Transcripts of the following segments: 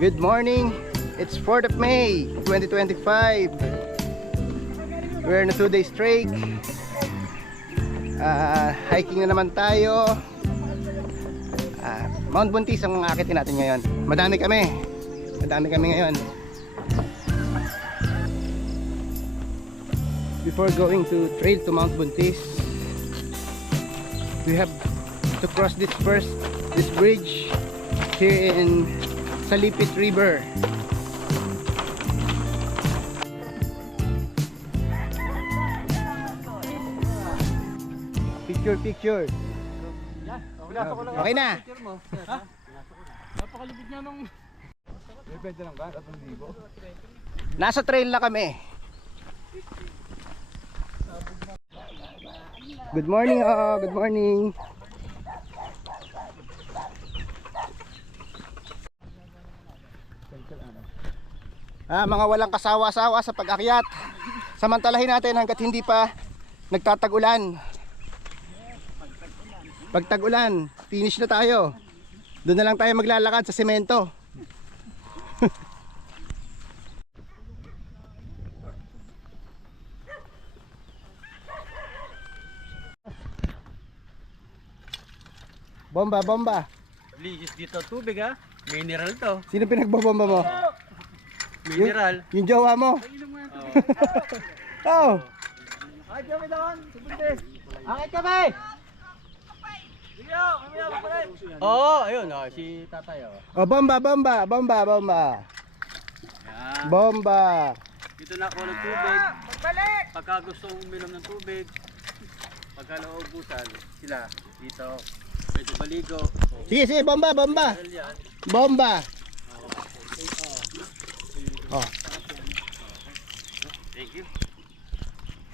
Good morning. It's 4th of May 2025. We're on a 2-day streak. Hiking na naman tayo. Mount Buntis ang aakitin natin ngayon. Madami kami ngayon. Before going to trail to Mount Buntis, we have to cross this bridge here in Salipit River. Picture. Okay na. Napakalibig nga nung... Pwede lang ba? 3,000? Nasa trail na kami. Good morning, good morning. Mga walang kasawa-sawa sa pag-akyat. Samantalahin natin hanggat hindi pa nagtatag-ulan. Pag tag-ulan, finish na tayo. Doon na lang tayo maglalakad sa semento. Bomba. Ligis dito tubig ha. Mineral to. Sino pinagbabomba mo? Mineral. Yung jowa mo? Oh. Ay, kami doon. Subuntis. Akit kami. Oo, ayun si tatay Oh, bomba. Yan. Bomba. Dito na ako ng tubig. Pagbalik! Pagka gusto mong uminom ng tubig, pagka naubusan, sila dito. Pwede baligo. Sige, bomba. Yan. Bomba. Oh. Thank you.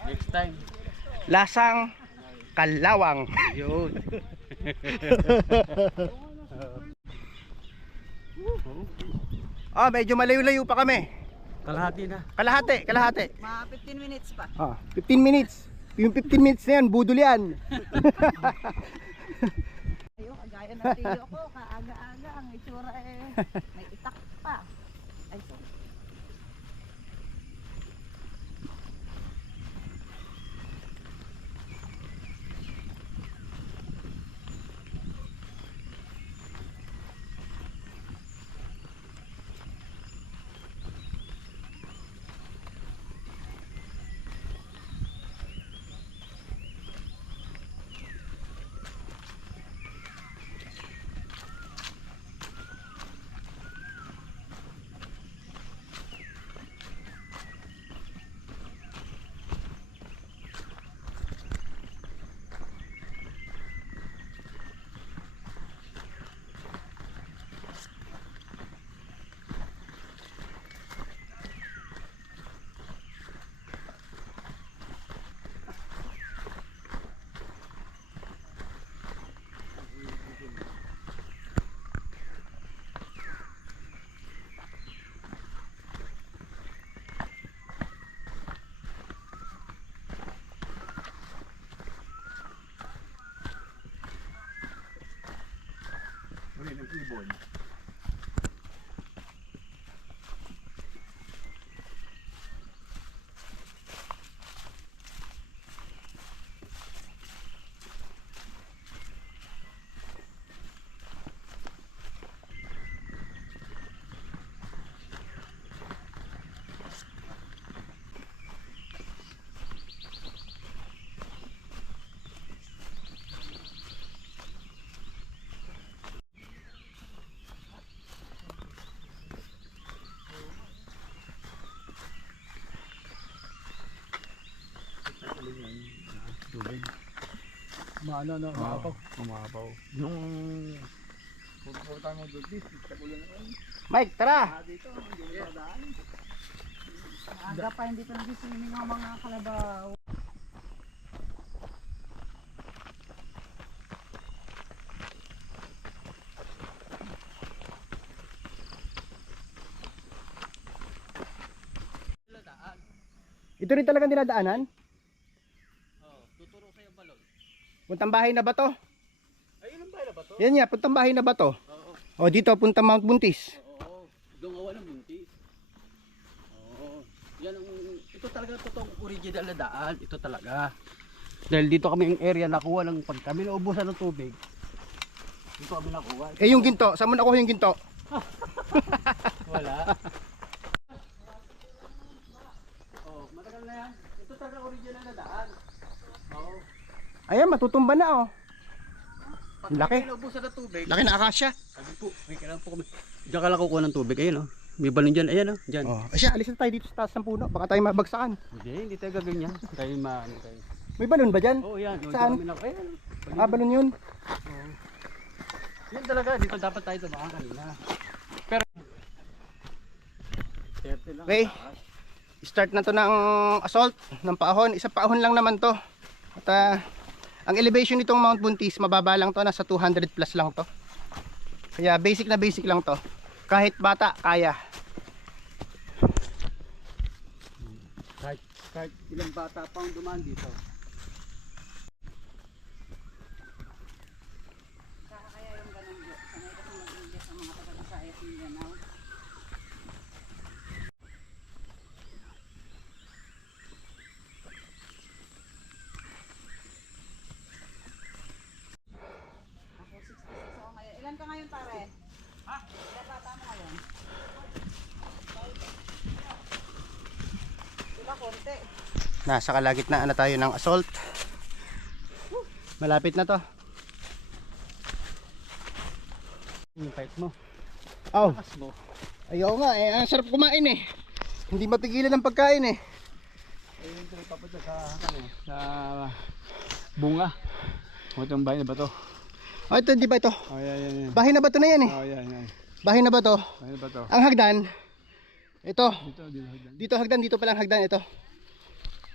Next time. Lasang kalawang. Yun. Medyo malayo-layo pa kami. Kalahati na. Kalahati. Mga 15 minutes pa. 15 minutes. Yung 15 minutes na yan, budol yan. Ayun, kagaya ng tiyo ko, kaaga-aga ang itsura may itak pa. Ay, so. Umapaw. Yung pupunta mo doon dito, tagulan na yun. Mike, tara. Aga pa, hindi pa nagising ang mga kalabaw. Ito rin talagang dinadaanan? Tuturo sa'yo balon. Puntang bahay na ba to? Ayun ang bahay na ba to? Yan nga, puntang bahay na ba to? Oo. O dito, punta Mount Buntis. Oo. totoong original na daan. Ito talaga. Dahil dito kami yung area nakuha ng pag kami naubusan ng tubig. Dito kami nakuha. Eh yung ginto, saan mo nakuha yung ginto? Wala. Oh, matagal na yan. Ito talaga original na daan. Oh. Ayan, matutumba na oh. Pag Laki. kami naubusan ng tubig. Laki na akasya. Sabi po, may kailangan po kami. Diyan ka lang kukuha ng tubig. Ayun oh. May balon dyan. Ayan oh. Dyan. Oh, asya, alis na tayo dito sa taas ng puno. Baka tayo mabagsakan. Hindi tayo gagawin yan. Tayo maano tayo. May balon ba dyan? Oh, yan. Oh, Saan? dyan kami ayan. Ah, balon yun. Yan talaga. Dito dapat tayo tumakan kanina. Pero serte lang. Okay. Start na to ng assault ng paahon. Isang paahon lang naman to. At ang elevation nitong Mount Buntis, mababa lang to. Nasa 200 plus lang to. Kaya basic na basic lang to. Kahit bata, kaya. Kahit ilang bata pa ang dumaan dito. Kaya yung ganun yun. Sanay kasi mag-English ang mga taga-Visayas ng Mindanao. Ako 66 ako ngayon. Ilan ka ngayon pare? Ha? Ilan bata mo ngayon? Diba konti? Nasa kalagitnaan na tayo ng assault. Malapit na to. Yung kahit mo. Oh, Lakas mo. ayaw nga eh. Ang sarap kumain eh. Hindi mapigilan ang pagkain eh. Ayun ito ipapunta sa sa bunga. Itong bahay na ba to? Oh, ito, di ba ito? Oh, yan. Bahay na ba ito na yan eh? Oh, yan. Bahay na ba to? Bahay na ba to? Ang hagdan, ito. Dito. Dito hagdan, dito palang hagdan, ito.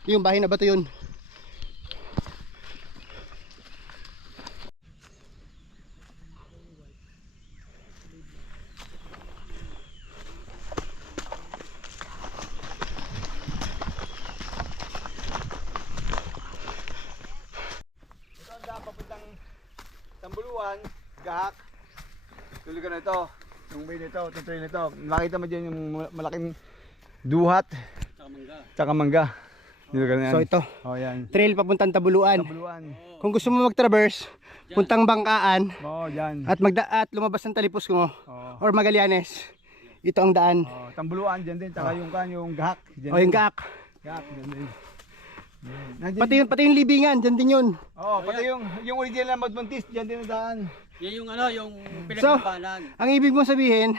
Yung bahay na ba to yun? Ito ang daan papuntang Tambuluan, Gahak. Tuloy ka na ito. Yung way nito, tuloy nito. Makita mo dyan yung malaking duhat. Tsaka mangga. Dito ka na yan. So ito, Oh, yan. trail papuntang Tabuluan. Tambuluan. Kung gusto mo mag-traverse, puntang Bangkaan Oh, yan. at lumabas ng Talipos mo Oh. or Magallanes. Ito ang daan. Oh, Tambuluan dyan din. Tsaka yung Gahak. Dyan O yung din. Gaak. Gahak, dyan din. Nandyan Pati yung libingan, dyan din yun. Oh, pati yung original na Madmontis, diyan din ang daan. Yan yung yung So, pinaglabanan. ang ibig mong sabihin,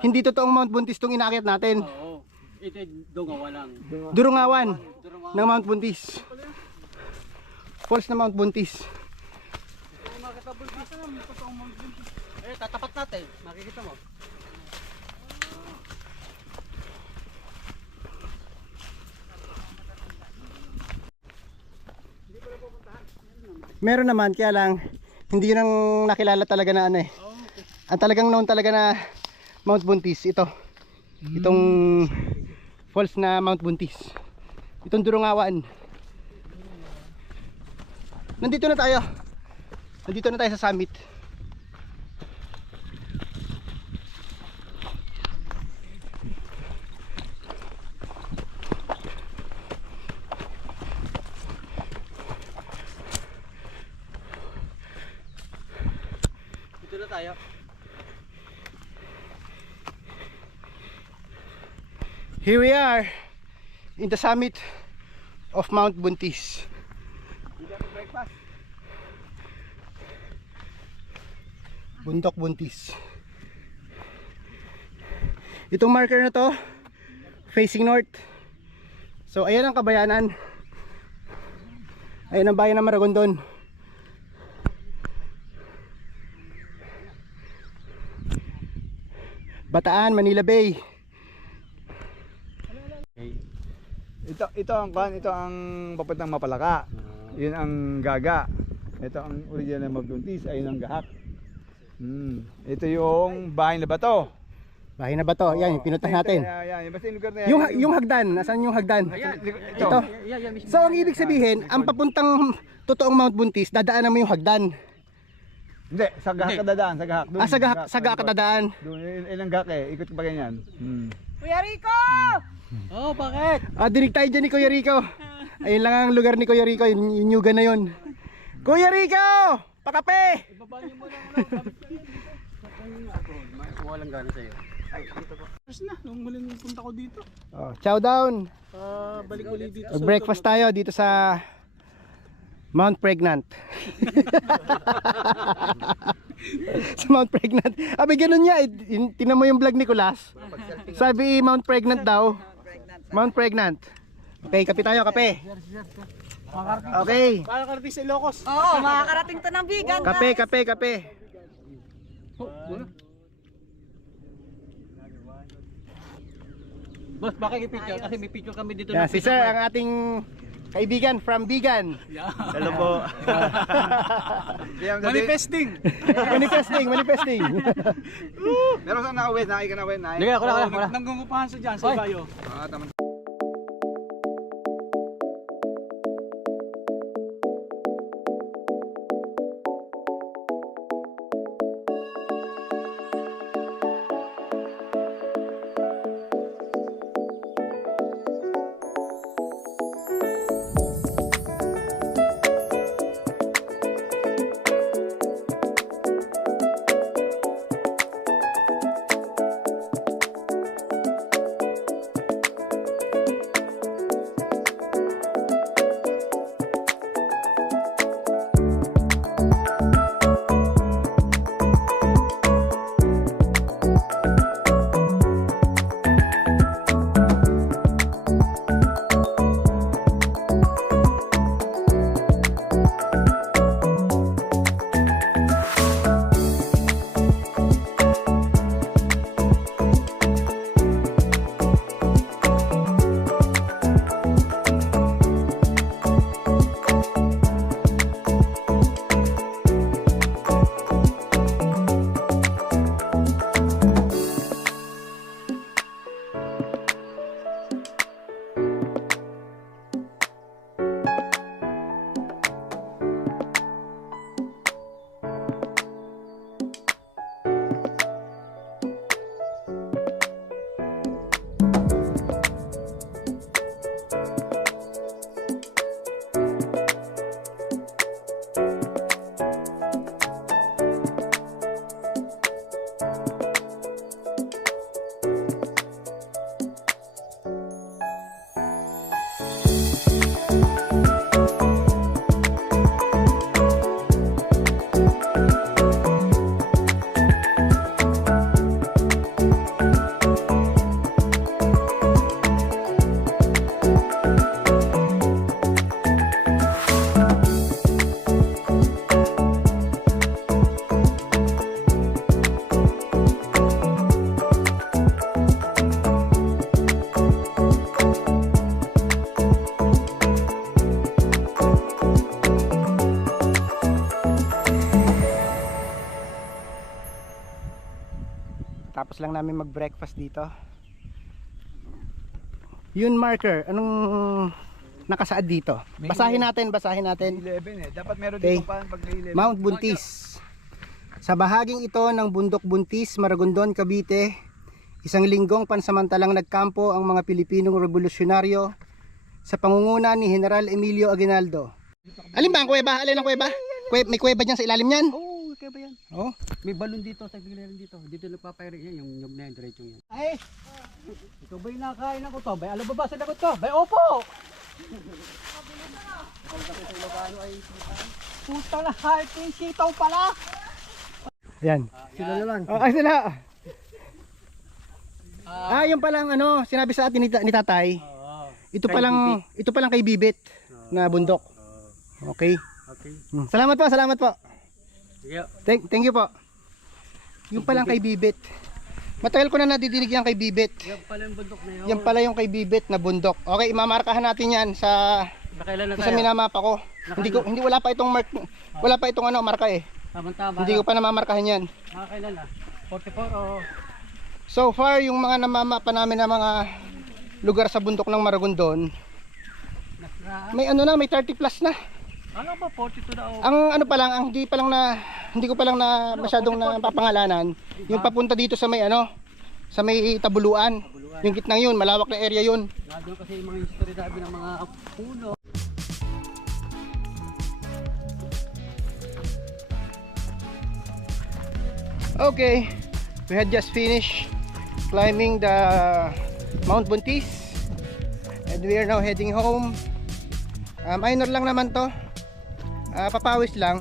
hindi totoong Mount Buntis itong inaakyat natin. Oo. Ito dungawa lang. Durungawan ng Mount Buntis. Falls na Mount Buntis. Eh, tatapat natin. Makikita mo. Meron naman, kaya lang hindi yun ang nakilala talaga na ano eh. Ang talagang known talaga na Mount Buntis, ito. Itong falls na Mount Buntis. Itong Durungawan. Nandito na tayo. Nandito na tayo sa summit. Dito na tayo. Here we are in the summit of Mount Buntis. Bundok Buntis. Itong marker na to facing north. So ayan ang Kabayanan. Ayan ang bayan ng Maragondon. Bataan, Manila Bay. Ito ang papuntang Mapalaka. Yun ang Gaga. Ito ang original na Madmontis, ayun ang Gahak. Ito yung bahay na bato. Bahay na ba to? Yan, yung pinuntahan natin. Yan, basta yung lugar na yan. Yung hagdan, nasaan yung hagdan? Ito. Yan mismo. So ang ibig sabihin, ang papuntang totoong Mount Buntis, dadaanan mo yung hagdan. Hindi, sa Gahak ka dadaan, sa Gahak. Doon, Sa Gaak ka dadaan. Doon, ilang Gahak eh, ikot pa ganyan. Kuya Rico! Oh, bakit? Dinig tayo dyan ni Kuya Rico. Ayun lang ang lugar ni Kuya Rico, yung Nyugan na yun. Kuya Rico! Pakape! Ibaba niyo muna ano. Walang gana sa'yo. Ay, dito po. Tapos na, nung huling punta ko dito. Chow down. Balik ulit dito. Breakfast tayo dito sa Mount Pregnant. Sa Mount Pregnant. Abi ganun niya. Tinan mo yung vlog ni Kulas. Sabi Mount Pregnant daw. Mount Pregnant. Okay, kape tayo, kape. Okay. Makakarating sa Ilocos. Oo, makakarating to ng bigan. Kape, kape, kape. Boss, bakit i-picture? Kasi may picture kami dito. Yeah, si Sir, ang ating kaibigan from Bigan. Hello po. Manifesting. Manifesting. Meron saan nakawin, nakay ka na win. Sige, ako na. Nanggungupahan sa dyan, sa Bayo. Tama. Tapos lang namin mag-breakfast dito. Yun marker, anong nakasaad dito? Basahin natin. 11 eh. Dapat meron Okay. dito pa pag 11. Mount Buntis. Sa bahaging ito ng bundok Buntis, Maragondon, Cavite, isang linggong pansamantalang nagkampo ang mga Pilipinong revolusyonaryo sa pangunguna ni General Emilio Aguinaldo. Alin ba ang kuweba? Alin ang kuweba? May kuweba dyan sa ilalim niyan? Oo, kaya ba yan? Oh. May balon dito, sa giliran dito. Dito nagpapayari yan, yung nyug na yan, diretso yan. Ay! Ito ba'y nakain ako to? Bay, alam ba ba sa dagot to? Bay, opo! Puta na, yung sitaw pala! Ayan. Sila na lang. Oh, ay sila. Yung palang ano, sinabi sa atin ni tatay. Ito palang kay Bibit na bundok. Okay. Okay. Salamat po. Sige. Thank you po. Yung palang kay Bibit. Matagal ko na nadidinig yan kay Bibit. Yan pala yung bundok na yun. Yan pala yung kay Bibit na bundok. Okay, imamarkahan natin yan sa Nakailan na sa tayo? minamapa ko. Hindi wala pa itong mark, wala pa itong ano marka eh. Tama-tama. Hindi ko pa namamarkahan yan. Nakakailan na? 44 o... So far yung mga namamapa namin na mga lugar sa bundok ng Maragondon, may ano na, may 30 plus na. Ano ba 42 na o? Ang ano pa lang, ang hindi ko pa lang na masyadong napapangalanan, yung papunta dito sa may ano, sa may Tabuluan. Yung gitnang yun, malawak na area yun. Nandun kasi yung mga history sabi ng mga puno. Okay, we had just finished climbing the Mount Buntis and we are now heading home. Minor lang naman to, papawis lang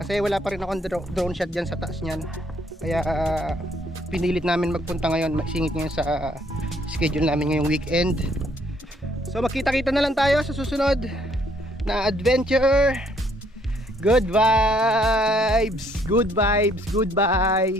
kasi wala pa rin akong drone shot dyan sa taas nyan, kaya pinilit namin magpunta ngayon, magsingit ngayon sa schedule namin ngayong weekend. So magkita-kita na lang tayo sa susunod na adventure. Good vibes, good vibes, goodbye.